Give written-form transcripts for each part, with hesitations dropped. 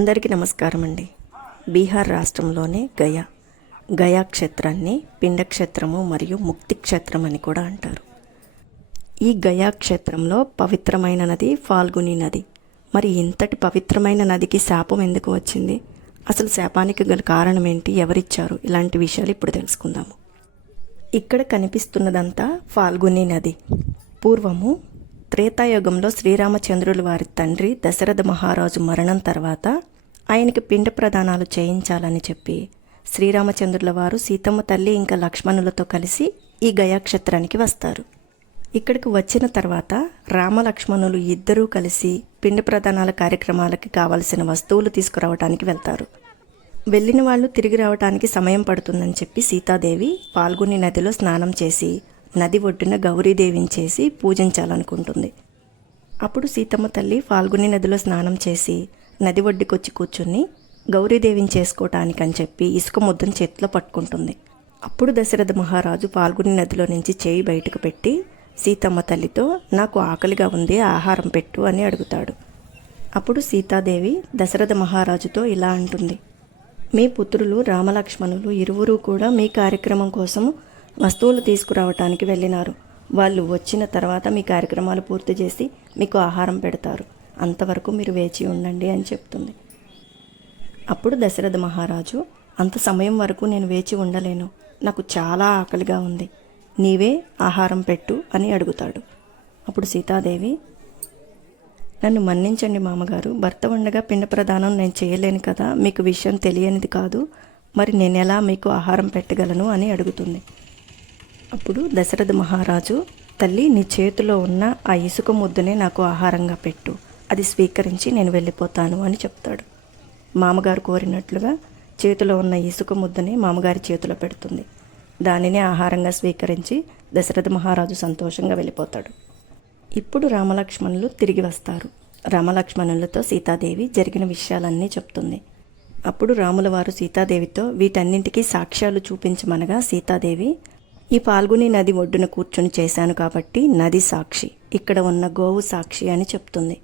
అందరికీ నమస్కారం అండి. బీహార్ రాష్ట్రంలోని గయా క్షేత్రాన్ని పిండక్షేత్రము మరియు ముక్తి క్షేత్రం అని కూడా అంటారు. ఈ గయా క్షేత్రంలో పవిత్రమైన నది ఫాల్గుని నది. మరి ఇంతటి పవిత్రమైన నదికి శాపం ఎందుకు వచ్చింది, అసలు శాపానికి గల కారణం ఏంటి, ఎవరిచ్చారు, ఇలాంటి విషయాలు ఇప్పుడు తెలుసుకుందాము. ఇక్కడ కనిపిస్తున్నదంతా ఫాల్గుని నది. పూర్వము త్రేతాయుగంలో శ్రీరామచంద్రుల వారి తండ్రి దశరథ మహారాజు మరణం తర్వాత ఆయనకి పిండ ప్రదానాలు చేయించాలని చెప్పి శ్రీరామచంద్రుల వారు సీతమ్మ తల్లి ఇంకా లక్ష్మణులతో కలిసి ఈ గయాక్షేత్రానికి వస్తారు. ఇక్కడికి వచ్చిన తర్వాత రామలక్ష్మణులు ఇద్దరూ కలిసి పిండ ప్రదానాల కార్యక్రమాలకి కావలసిన వస్తువులు తీసుకురావడానికి వెళ్తారు. వెళ్ళిన వాళ్ళు తిరిగి రావడానికి సమయం పడుతుందని చెప్పి సీతాదేవి ఫాల్గుని నదిలో స్నానం చేసి నది ఒడ్డున గౌరీదేవిని చేసి పూజించాలనుకుంటుంది. అప్పుడు సీతమ్మ తల్లి ఫాల్గుని నదిలో స్నానం చేసి నది ఒడ్డుకొచ్చి కూర్చుని గౌరీదేవిని చేసుకోవటానికని చెప్పి ఇసుక ముద్దను చేతిలో పట్టుకుంటుంది. అప్పుడు దశరథ మహారాజు ఫాల్గుని నదిలో నుంచి చేయి బయటకు పెట్టి సీతమ్మ తల్లితో నాకు ఆకలిగా ఉంది, ఆహారం పెట్టు అని అడుగుతాడు. అప్పుడు సీతాదేవి దశరథ మహారాజుతో ఇలా అంటుంది, మీ పుత్రులు రామలక్ష్మణులు ఇరువురు కూడా మీ కార్యక్రమం కోసం వస్తువులు తీసుకురావటానికి వెళ్ళినారు. వాళ్ళు వచ్చిన తర్వాత మీ కార్యక్రమాలు పూర్తి చేసి మీకు ఆహారం పెడతారు, అంతవరకు మీరు వేచి ఉండండి అని చెప్తుంది. అప్పుడు దశరథ మహారాజు, అంత సమయం వరకు నేను వేచి ఉండలేను, నాకు చాలా ఆకలిగా ఉంది, నీవే ఆహారం పెట్టు అని అడుగుతాడు. అప్పుడు సీతాదేవి, నన్ను మన్నించండి మామగారు, భర్త ఉండగా పిండ ప్రదానం నేను చేయలేను కదా, మీకు విషయం తెలియనిది కాదు, మరి నేను ఎలా మీకు ఆహారం పెట్టగలను అని అడుగుతుంది. అప్పుడు దశరథ మహారాజు, తల్లి నీ చేతిలో ఉన్న ఆ ఇసుక ముద్దనే నాకు ఆహారంగా పెట్టు, అది స్వీకరించి నేను వెళ్ళిపోతాను అని చెప్తాడు. మామగారు కోరినట్లుగా చేతిలో ఉన్న ఇసుక ముద్దనే మామగారి చేతిలో పెడుతుంది. దానినే ఆహారంగా స్వీకరించి దశరథ మహారాజు సంతోషంగా వెళ్ళిపోతాడు. ఇప్పుడు రామలక్ష్మణులు తిరిగి వస్తారు. రామలక్ష్మణులతో సీతాదేవి జరిగిన విషయాలన్నీ చెప్తుంది. అప్పుడు రాముల వారు సీతాదేవితో వీటన్నింటికీ సాక్ష్యాలు చూపించమనగా సీతాదేవి, ఈ ఫాల్గుని నది ఒడ్డున కూర్చొని చేశాను కాబట్టి నది సాక్షి, ఇక్కడ ఉన్న గోవు సాక్షి అని చెప్తుంది.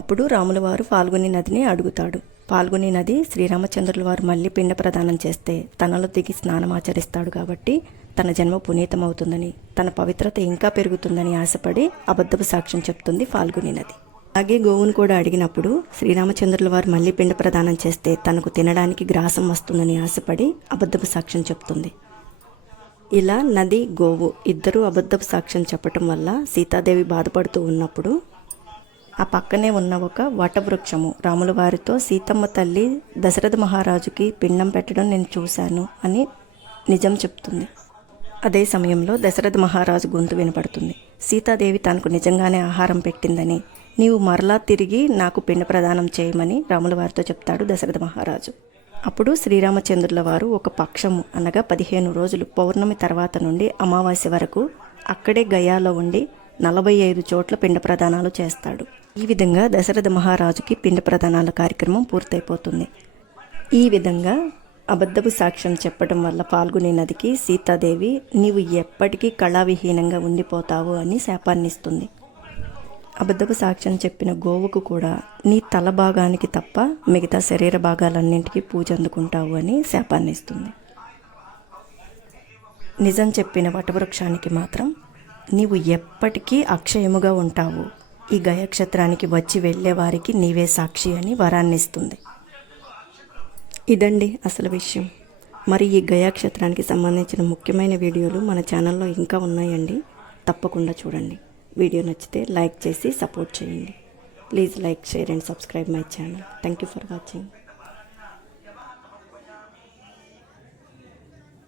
అప్పుడు రాముల వారు ఫాల్గుని నదిని అడుగుతాడు. ఫాల్గుని నది శ్రీరామచంద్రుల వారు మళ్ళీ పిండ ప్రదానం చేస్తే తనలో దిగి స్నానమాచరిస్తాడు కాబట్టి తన జన్మ పునీతమవుతుందని, తన పవిత్రత ఇంకా పెరుగుతుందని ఆశపడి అబద్ధపు సాక్ష్యం చెప్తుంది ఫాల్గుని నది. అలాగే గోవును కూడా అడిగినప్పుడు శ్రీరామచంద్రుల వారు మళ్ళీ పిండ ప్రదానం చేస్తే తనకు తినడానికి గ్రాసం వస్తుందని ఆశపడి అబద్ధపు సాక్ష్యం చెప్తుంది. ఇలా నది, గోవు ఇద్దరూ అబద్ధపు సాక్ష్యం చెప్పటం వల్ల సీతాదేవి బాధపడుతూ ఉన్నప్పుడు ఆ పక్కనే ఉన్న ఒక వటవృక్షము రాముల వారితో సీతమ్మ తల్లి దశరథ మహారాజుకి పిండం పెట్టడం నేను చూశాను అని నిజం చెప్తుంది. అదే సమయంలో దశరథ మహారాజు గొంతు వినపడుతుంది. సీతాదేవి తనకు నిజంగానే ఆహారం పెట్టిందని, నీవు మరలా తిరిగి నాకు పిండ ప్రదానం చేయమని రాముల వారితో చెప్తాడు దశరథ మహారాజు. అప్పుడు శ్రీరామచంద్రుల వారు ఒక పక్షము అనగా 15 రోజులు పౌర్ణమి తర్వాత నుండి అమావాస్య వరకు అక్కడే గయాలో ఉండి 45 చోట్ల పిండ ప్రదానాలు చేస్తాడు. ఈ విధంగా దశరథ మహారాజుకి పిండ ప్రదానాల కార్యక్రమం పూర్తయిపోతుంది. ఈ విధంగా అబద్ధపు సాక్ష్యం చెప్పడం వల్ల ఫాల్గుని నదికి సీతాదేవి నీవు ఎప్పటికీ కళావిహీనంగా ఉండిపోతావు అని శాపాన్నిస్తుంది. అబద్ధపు సాక్ష్యం చెప్పిన గోవుకు కూడా నీ తల భాగానికి తప్ప మిగతా శరీర భాగాలన్నింటికీ పూజ అందుకుంటావు అని శాపాన్నిస్తుంది. నిజం చెప్పిన వటవృక్షానికి మాత్రం నీవు ఎప్పటికీ అక్షయముగా ఉంటావు, ఈ గయాక్షేత్రానికి వచ్చి వెళ్ళే వారికి నీవే సాక్షి అని వరాన్నిస్తుంది. ఇదండి అసలు విషయం. మరి ఈ గయాక్షేత్రానికి సంబంధించిన ముఖ్యమైన వీడియోలు మన ఛానల్లో ఇంకా ఉన్నాయండి, తప్పకుండా చూడండి. వీడియో నచ్చితే లైక్ చేసి సపోర్ట్ చేయండి. Please like, share and subscribe my channel. Thank you for watching.